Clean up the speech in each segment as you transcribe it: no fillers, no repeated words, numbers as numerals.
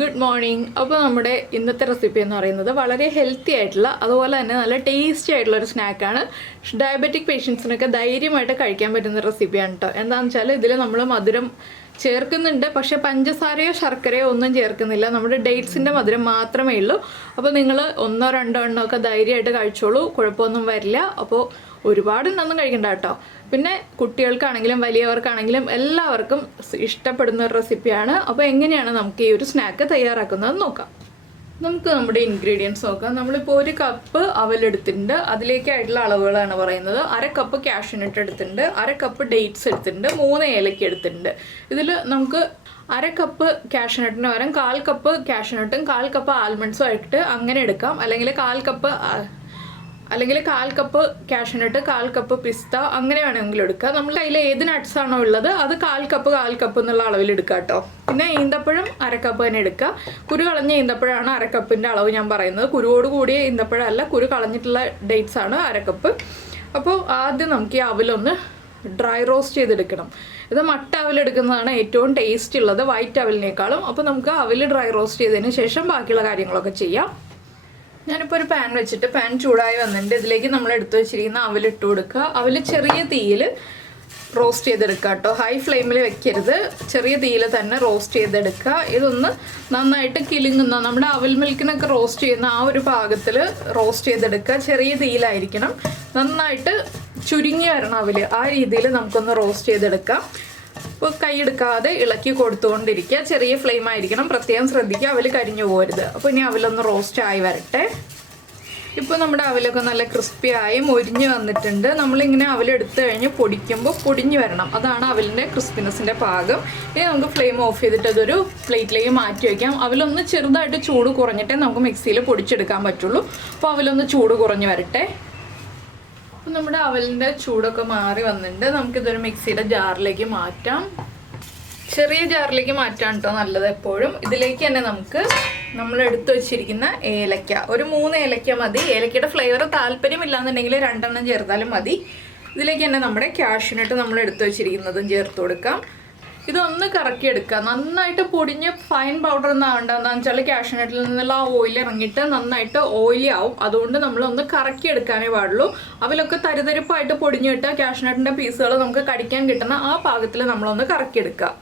Good morning. അപ്പോൾ നമ്മുടെ ഇന്നത്തെ റെസിപ്പി എന്ന് പറയുന്നത് വളരെ ഹെൽത്തി ആയിട്ടുള്ള അതുപോലെ തന്നെ നല്ല ടേസ്റ്റി ആയിട്ടുള്ള ഒരു സ്നാക്കാണ്. ഡയബറ്റിക് പേഷ്യൻസിനൊക്കെ ധൈര്യമായിട്ട് കഴിക്കാൻ പറ്റുന്ന റെസിപ്പിയാണ് കേട്ടോ. എന്താണെന്ന് വെച്ചാൽ ഇതിൽ നമ്മൾ മധുരം ചേർക്കുന്നുണ്ട്, പക്ഷേ പഞ്ചസാരയോ ശർക്കരയോ ഒന്നും ചേർക്കുന്നില്ല. നമ്മുടെ ഡേറ്റ്സിൻ്റെ മധുരം മാത്രമേ ഉള്ളൂ. അപ്പോൾ നിങ്ങൾ ഒന്നോ രണ്ടോ എണ്ണോ ഒക്കെ ധൈര്യമായിട്ട് കഴിച്ചോളൂ, കുഴപ്പമൊന്നും വരില്ല. അപ്പോൾ ഒരുപാടുണ്ടൊന്നും കഴിക്കണ്ട കേട്ടോ. പിന്നെ കുട്ടികൾക്കാണെങ്കിലും വലിയവർക്കാണെങ്കിലും എല്ലാവർക്കും ഇഷ്ടപ്പെടുന്ന ഒരു റെസിപ്പിയാണ്. അപ്പോൾ എങ്ങനെയാണ് നമുക്ക് ഈ ഒരു സ്നാക്ക് തയ്യാറാക്കുന്നത് നോക്കാം. നമുക്ക് നമ്മുടെ ഇൻഗ്രീഡിയൻസ് നോക്കാം. നമ്മളിപ്പോൾ 1 കപ്പ് അവലെടുത്തിട്ടുണ്ട്, അതിലേക്കായിട്ടുള്ള അളവുകളാണ് പറയുന്നത്. 1/2 കപ്പ് കാഷ്യൂനട്ട് എടുത്തിട്ടുണ്ട്, 1/2 കപ്പ് ഡേറ്റ്സ് എടുത്തിട്ടുണ്ട്, 3 ഏലക്ക എടുത്തിട്ടുണ്ട്. ഇതിൽ നമുക്ക് 1/2 കപ്പ് കാഷ്യൂനട്ടിന് പകരം 1/4 കപ്പ് കാഷ്യൂനട്ടും 1/4 കപ്പ് ആൽമണ്ട്സും ആയിട്ട് അങ്ങനെ എടുക്കാം. അല്ലെങ്കിൽ 1/4 കപ്പ് കാഷ്യൂനട്ട്, 1/4 കപ്പ് പിസ്ത, അങ്ങനെ വേണമെങ്കിലും എടുക്കാം. നമ്മൾ കയ്യിൽ ഏത് നട്ട്സ് ആണോ ഉള്ളത് അത് 1/4 കപ്പ് എന്നുള്ള അളവിൽ എടുക്കുക കേട്ടോ. പിന്നെ ഈന്തപ്പഴം 1/2 കപ്പ് തന്നെ എടുക്കുക. കുരു കളഞ്ഞ ഈന്തപ്പഴമാണ് 1/2 കപ്പിൻ്റെ അളവ് ഞാൻ പറയുന്നത്. കുരുവോട് കൂടിയ ഈന്തപ്പഴമല്ല, കുരു കളഞ്ഞിട്ടുള്ള ഡേറ്റ്സ് ആണ് 1/2 കപ്പ്. അപ്പോൾ ആദ്യം നമുക്ക് ഈ അവലൊന്ന് ഡ്രൈ റോസ്റ്റ് ചെയ്തെടുക്കണം. ഇത് മട്ട അവലെടുക്കുന്നതാണ് ഏറ്റവും ടേസ്റ്റ് ഉള്ളത് വൈറ്റ് അവലിനേക്കാളും. അപ്പോൾ നമുക്ക് അവൽ ഡ്രൈ റോസ്റ്റ് ചെയ്തതിന് ശേഷം ബാക്കിയുള്ള കാര്യങ്ങളൊക്കെ ചെയ്യാം. ഞാനിപ്പോൾ ഒരു പാൻ വെച്ചിട്ട് പാൻ ചൂടായി വന്നിട്ടുണ്ട്. ഇതിലേക്ക് നമ്മൾ എടുത്തു വെച്ചിരിക്കുന്ന അവലിട്ട് കൊടുക്കുക. അവൽ ചെറിയ തീയിൽ റോസ്റ്റ് ചെയ്തെടുക്കുക കേട്ടോ. ഹൈ ഫ്ലെയിമിൽ വെക്കരുത്, ചെറിയ തീയിൽ തന്നെ റോസ്റ്റ് ചെയ്തെടുക്കുക. ഇതൊന്ന് നന്നായിട്ട് കിലുങ്ങുന്ന നമ്മുടെ അവൽ മിൽക്കിനൊക്കെ റോസ്റ്റ് ചെയ്യുന്ന ആ ഒരു പാകത്തിൽ റോസ്റ്റ് ചെയ്തെടുക്കുക. ചെറിയ തീയിലായിരിക്കണം, നന്നായിട്ട് ചുരുങ്ങി വരണം അവൽ. ആ രീതിയിൽ നമുക്കൊന്ന് റോസ്റ്റ് ചെയ്തെടുക്കാം. ഇപ്പോൾ കൈയെടുക്കാതെ ഇളക്കി കൊടുത്തുകൊണ്ടിരിക്കുക. ചെറിയ ഫ്ലെയിം ആയിരിക്കണം, പ്രത്യേകം ശ്രദ്ധിക്കുക, അവൽ കരിഞ്ഞു പോകരുത്. അപ്പോൾ ഇനി അവലൊന്ന് റോസ്റ്റ് ആയി വരട്ടെ. ഇപ്പോൾ നമ്മുടെ അവലൊക്കെ നല്ല ക്രിസ്പിയായി മൊരിഞ്ഞ് വന്നിട്ടുണ്ട്. നമ്മളിങ്ങനെ അവലെടുത്ത് കഴിഞ്ഞ് പൊടിക്കുമ്പോൾ പൊടിഞ്ഞ് വരണം, അതാണ് അവലിൻ്റെ ക്രിസ്പിനെസ്സിൻ്റെ പാകം. ഇനി നമുക്ക് ഫ്ലെയിം ഓഫ് ചെയ്തിട്ട് അതൊരു പ്ലേറ്റിലേക്ക് മാറ്റി വയ്ക്കാം. അവലൊന്ന് ചെറുതായിട്ട് ചൂട് കുറഞ്ഞിട്ടേ നമുക്ക് മിക്സിയിൽ പൊടിച്ചെടുക്കാൻ പറ്റുള്ളൂ. അപ്പോൾ അവലൊന്ന് ചൂട് കുറഞ്ഞ് വരട്ടെ. അപ്പം നമ്മുടെ അവലിൻ്റെ ചൂടൊക്കെ മാറി വന്നിട്ടുണ്ട്. നമുക്കിതൊരു മിക്സിയുടെ ജാറിലേക്ക് മാറ്റാം. ചെറിയ ജാറിലേക്ക് മാറ്റാൻ കേട്ടോ നല്ലത് എപ്പോഴും. ഇതിലേക്ക് തന്നെ നമുക്ക് നമ്മൾ എടുത്തു വെച്ചിരിക്കുന്ന ഏലക്ക, ഒരു 3 ഏലക്ക മതി. ഏലക്കയുടെ ഫ്ലേവർ താല്പര്യമില്ലാന്നുണ്ടെങ്കിൽ 2 എണ്ണം ചേർത്താലും മതി. ഇതിലേക്ക് തന്നെ നമ്മുടെ കാഷ്യൂനട്ട് നമ്മൾ എടുത്തു വെച്ചിരിക്കുന്നതും ചേർത്ത് കൊടുക്കാം. ഇതൊന്ന് കറക്കിയെടുക്കുക. നന്നായിട്ട് പൊടിഞ്ഞ് ഫൈൻ പൗഡർ ഒന്നും ആവണ്ട. എന്താണെന്ന് വെച്ചാൽ കാഷ്യൂനട്ടിൽ നിന്നുള്ള ആ ഓയിൽ ഇറങ്ങിയിട്ട് നന്നായിട്ട് ഓയിലി ആവും. അതുകൊണ്ട് നമ്മളൊന്ന് കറക്കിയെടുക്കാനേ പാടുള്ളൂ. അവലൊക്കെ തരിതരിപ്പായിട്ട് പൊടിഞ്ഞ് കിട്ടുക, കാഷ്യൂനട്ടിൻ്റെ പീസുകൾ നമുക്ക് കടിക്കാൻ കിട്ടുന്ന ആ പാകത്തിൽ നമ്മളൊന്ന് കറക്കിയെടുക്കുക.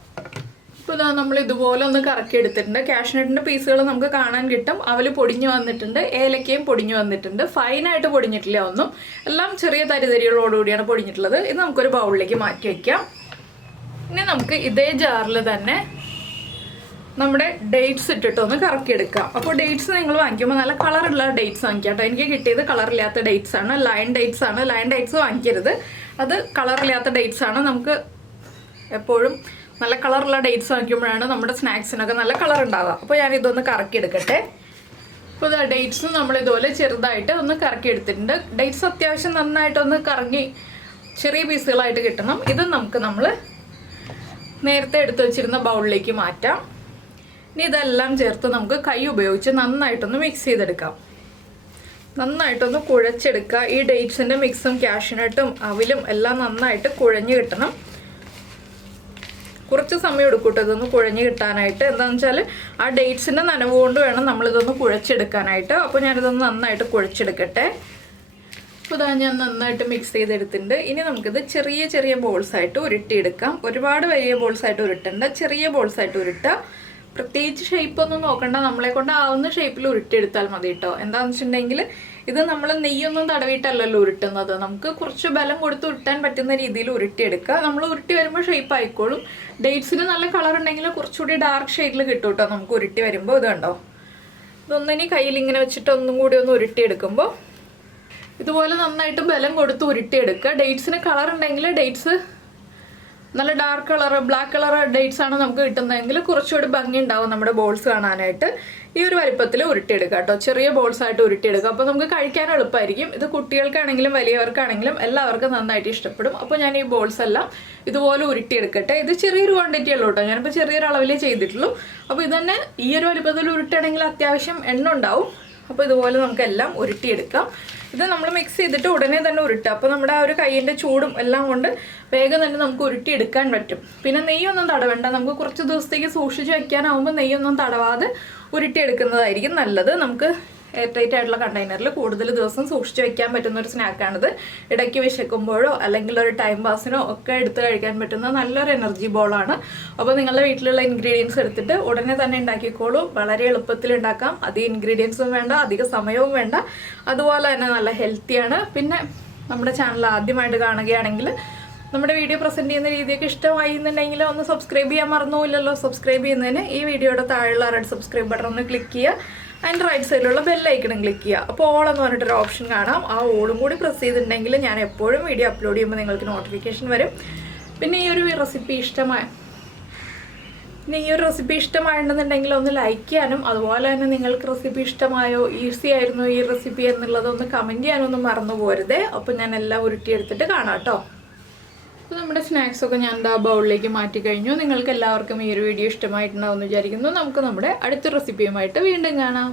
ഇപ്പോൾ ഇതാ നമ്മൾ ഇതുപോലെ ഒന്ന് കറക്കിയെടുത്തിട്ടുണ്ട്. കാഷ്യൂനട്ടിൻ്റെ പീസുകൾ നമുക്ക് കാണാൻ കിട്ടും. അവൽ പൊടിഞ്ഞു വന്നിട്ടുണ്ട്, ഏലക്കയും പൊടിഞ്ഞു വന്നിട്ടുണ്ട്. ഫൈനായിട്ട് പൊടിഞ്ഞിട്ടില്ല ഒന്നും, എല്ലാം ചെറിയ തരിതരികളോടുകൂടിയാണ് പൊടിഞ്ഞിട്ടുള്ളത്. ഇത് നമുക്കൊരു ബൗളിലേക്ക് മാറ്റി വയ്ക്കാം. ഇനി നമുക്ക് ഇതേ ജാറിൽ തന്നെ നമ്മുടെ ഡേറ്റ്സ് ഇട്ടിട്ടൊന്ന് കറക്കിയെടുക്കാം. അപ്പോൾ ഡേറ്റ്സ് നിങ്ങൾ വാങ്ങിക്കുമ്പോൾ നല്ല കളറുള്ള ഡേറ്റ്സ് വാങ്ങിക്കാം കേട്ടോ. എനിക്ക് കിട്ടിയത് കളറില്ലാത്ത ഡേറ്റ്സ് ആണ്, ലയൺ ഡേറ്റ്സ് ആണ്. ലയൺ ഡേറ്റ്സ് വാങ്ങിക്കരുത്, അത് കളറില്ലാത്ത ഡേറ്റ്സ് ആണ്. നമുക്ക് എപ്പോഴും നല്ല കളറുള്ള ഡേറ്റ്സ് വാങ്ങിക്കുമ്പോഴാണ് നമ്മുടെ സ്നാക്സിനൊക്കെ നല്ല കളർ ഉണ്ടാവുക. അപ്പോൾ ഞാനിതൊന്ന് കറക്കിയെടുക്കട്ടെ. അപ്പോൾ ഇതാ ഡേറ്റ്സ് നമ്മൾ ഇതുപോലെ ചെറുതായിട്ട് ഒന്ന് കറക്കിയെടുത്തിട്ടുണ്ട്. ഡേറ്റ്സ് അത്യാവശ്യം നന്നായിട്ടൊന്ന് കറങ്ങി ചെറിയ പീസുകളായിട്ട് കിട്ടണം. ഇത് നമ്മൾ നേരത്തെ എടുത്തു വെച്ചിരുന്ന ബൗളിലേക്ക് മാറ്റാം. ഇനി ഇതെല്ലാം ചേർത്ത് നമുക്ക് കൈ ഉപയോഗിച്ച് നന്നായിട്ടൊന്ന് മിക്സ് ചെയ്തെടുക്കാം. നന്നായിട്ടൊന്ന് കുഴച്ചെടുക്കുക. ഈ ഡേറ്റ്സിൻ്റെ മിക്സും കാഷ്യൂനട്ടും അവിലും എല്ലാം നന്നായിട്ട് കുഴഞ്ഞ് കിട്ടണം. കുറച്ച് സമയം എടുക്കും കേട്ടോ ഇതൊന്ന് കുഴഞ്ഞ് കിട്ടാനായിട്ട്. എന്താണെന്ന് വെച്ചാൽ ആ ഡേറ്റ്സിൻ്റെ നനവ് കൊണ്ട് വേണം നമ്മളിതൊന്ന് കുഴച്ചെടുക്കാനായിട്ട്. അപ്പോൾ ഞാനിതൊന്ന് നന്നായിട്ട് കുഴച്ചെടുക്കട്ടെ. അപ്പോൾ ഇതാ ഞാൻ നന്നായിട്ട് മിക്സ് ചെയ്തെടുത്തിട്ടുണ്ട്. ഇനി നമുക്കിത് ചെറിയ ചെറിയ ബോൾസായിട്ട് ഉരുട്ടിയെടുക്കാം. ഒരുപാട് വലിയ ബോൾസായിട്ട് ഉരുട്ടണ്ട, ചെറിയ ബോൾസായിട്ട് ഉരുട്ടുക. പ്രത്യേകിച്ച് ഷേപ്പൊന്നും നോക്കണ്ട, നമ്മളെ കൊണ്ട് ആവുന്ന ഷേപ്പിൽ ഉരുട്ടിയെടുത്താൽ മതി കേട്ടോ. എന്താണെന്ന് വെച്ചിട്ടുണ്ടെങ്കിൽ ഇത് നമ്മൾ നെയ്യൊന്നും തടവിയിട്ടല്ലല്ലോ ഉരുട്ടുന്നത്. നമുക്ക് കുറച്ച് ബലം കൊടുത്ത് ഉരുട്ടാൻ പറ്റുന്ന രീതിയിൽ ഉരുട്ടിയെടുക്കുക. നമ്മൾ ഉരുട്ടി വരുമ്പോൾ ഷേപ്പ് ആയിക്കോളും. ഡേറ്റ്സിന് നല്ല കളർ ഉണ്ടെങ്കിൽ കുറച്ചുകൂടി ഡാർക്ക് ഷെയ്ഡിൽ കിട്ടും കേട്ടോ നമുക്ക് ഉരുട്ടി വരുമ്പോൾ. ഇത് കണ്ടോ, ഇതൊന്നിനി കയ്യിൽ ഇങ്ങനെ വെച്ചിട്ട് ഒന്നും കൂടി ഒന്ന് ഉരുട്ടിയെടുക്കുമ്പോൾ ഇതുപോലെ നന്നായിട്ട് ബലം കൊടുത്ത് ഉരുട്ടിയെടുക്കുക. ഡേറ്റ്സിന് കളർ ഉണ്ടെങ്കിൽ ഡേറ്റ്സ് നല്ല dark colour, black colour dates ആണ് നമുക്ക് കിട്ടുന്നതെങ്കിൽ കുറച്ചുകൂടി ഭംഗി ഉണ്ടാവും നമ്മുടെ ബോൾസ് കാണാനായിട്ട്. ഈ ഒരു വലിപ്പത്തിൽ ഉരുട്ടിയെടുക്കുക കേട്ടോ, ചെറിയ ബോൾസായിട്ട് ഉരുട്ടിയെടുക്കുക. അപ്പോൾ നമുക്ക് കഴിക്കാൻ എളുപ്പമായിരിക്കും. ഇത് കുട്ടികൾക്കാണെങ്കിലും വലിയവർക്കാണെങ്കിലും എല്ലാവർക്കും നന്നായിട്ട് ഇഷ്ടപ്പെടും. അപ്പോൾ ഞാൻ ഈ ബോൾസ് എല്ലാം ഇതുപോലെ ഉരുട്ടിയെടുക്കട്ടെ. ഇത് ചെറിയൊരു ക്വാണ്ടിറ്റി ഉള്ളൂ കേട്ടോ, ഞാനിപ്പോൾ ചെറിയൊരു അളവിലേ ചെയ്തിട്ടുള്ളൂ. അപ്പോൾ ഇതന്നെ ഈ ഒരു വലിപ്പത്തിൽ ഉരുട്ടുകയാണെങ്കിൽ അത്യാവശ്യം എണ്ണ ഉണ്ടാവും. അപ്പോൾ ഇതുപോലെ നമുക്കെല്ലാം ഉരുട്ടിയെടുക്കാം. ഇത് നമ്മൾ മിക്സ് ചെയ്തിട്ട് ഉടനെ തന്നെ ഉരുട്ടുക. അപ്പോൾ നമ്മുടെ ആ ഒരു കയ്യിൻ്റെ ചൂടും എല്ലാം കൊണ്ട് വേഗം തന്നെ നമുക്ക് ഉരുട്ടി എടുക്കാൻ പറ്റും. പിന്നെ നെയ്യൊന്നും തടവേണ്ട. നമുക്ക് കുറച്ച് ദിവസത്തേക്ക് സൂക്ഷിച്ച് വെക്കാനാവുമ്പോൾ നെയ്യൊന്നും തടവാതെ ഉരുട്ടിയെടുക്കുന്നതായിരിക്കും നല്ലത്. നമുക്ക് എയർ ടൈറ്റ് ആയിട്ടുള്ള കണ്ടെയ്നറിൽ കൂടുതൽ ദിവസം സൂക്ഷിച്ച് വെക്കാൻ പറ്റുന്ന ഒരു സ്നാക്കാണിത്. ഇടയ്ക്ക് വിശക്കുമ്പോഴോ അല്ലെങ്കിൽ ഒരു ടൈം പാസിനോ ഒക്കെ എടുത്ത് കഴിക്കാൻ പറ്റുന്ന നല്ലൊരു എനർജി ബോളാണ്. അപ്പോൾ നിങ്ങളുടെ വീട്ടിലുള്ള ഇൻഗ്രീഡിയൻസ് എടുത്തിട്ട് ഉടനെ തന്നെ ഉണ്ടാക്കിക്കോളൂ. വളരെ എളുപ്പത്തിൽ ഉണ്ടാക്കാം. അധികം ഇൻഗ്രീഡിയൻസും വേണ്ട, അധിക സമയവും വേണ്ട, അതുപോലെ തന്നെ നല്ല ഹെൽത്തിയാണ്. പിന്നെ നമ്മുടെ ചാനൽ ആദ്യമായിട്ട് കാണുകയാണെങ്കിൽ നമ്മുടെ വീഡിയോ പ്രസൻറ്റ് ചെയ്യുന്ന രീതിയൊക്കെ ഇഷ്ടമായി എന്നുണ്ടെങ്കിൽ ഒന്ന് സബ്സ്ക്രൈബ് ചെയ്യാൻ മറന്നുപോയില്ലല്ലോ. സബ്സ്ക്രൈബ് ചെയ്യുന്നതിന് ഈ വീഡിയോയുടെ താഴെയുള്ള റെഡ് സബ്സ്ക്രൈബ് ബട്ടൺ ഒന്ന് ക്ലിക്ക് ചെയ്യുക. അതിൻ്റെ റൈറ്റ് സൈഡിലുള്ള ബെല്ലൈക്കണും ക്ലിക്ക് ചെയ്യുക. അപ്പോൾ ഓൾ എന്ന് പറഞ്ഞിട്ടൊരു ഓപ്ഷൻ കാണാം. ആ ഓളും കൂടി പ്രസ് ചെയ്തിട്ടുണ്ടെങ്കിൽ ഞാൻ എപ്പോഴും വീഡിയോ അപ്ലോഡ് ചെയ്യുമ്പോൾ നിങ്ങൾക്ക് നോട്ടിഫിക്കേഷൻ വരും. പിന്നെ ഈ ഒരു റെസിപ്പി ഇഷ്ടമായിട്ടുണ്ടെന്നുണ്ടെങ്കിൽ ഒന്ന് ലൈക്ക് ചെയ്യാനും അതുപോലെ തന്നെ നിങ്ങൾക്ക് റെസിപ്പി ഇഷ്ടമായോ, ഈസി ആയിരുന്നോ ഈ റെസിപ്പി എന്നുള്ളതൊന്ന് കമൻറ്റ് ചെയ്യാനൊന്നും മറന്നു പോരുതേ. അപ്പോൾ ഞാൻ എല്ലാം ഉരുട്ടിയെടുത്തിട്ട് കാണാം കേട്ടോ. അപ്പോൾ നമ്മുടെ സ്നാക്സൊക്കെ ഞാൻ ആ ബൗളിലേക്ക് മാറ്റി കഴിഞ്ഞു. നിങ്ങൾക്ക് എല്ലാവർക്കും ഈ ഒരു വീഡിയോ ഇഷ്ടമായിട്ടുണ്ടാവും എന്ന് വിചാരിക്കുന്നു. നമുക്ക് നമ്മുടെ അടുത്ത റെസിപ്പിയുമായിട്ട് വീണ്ടും കാണാം.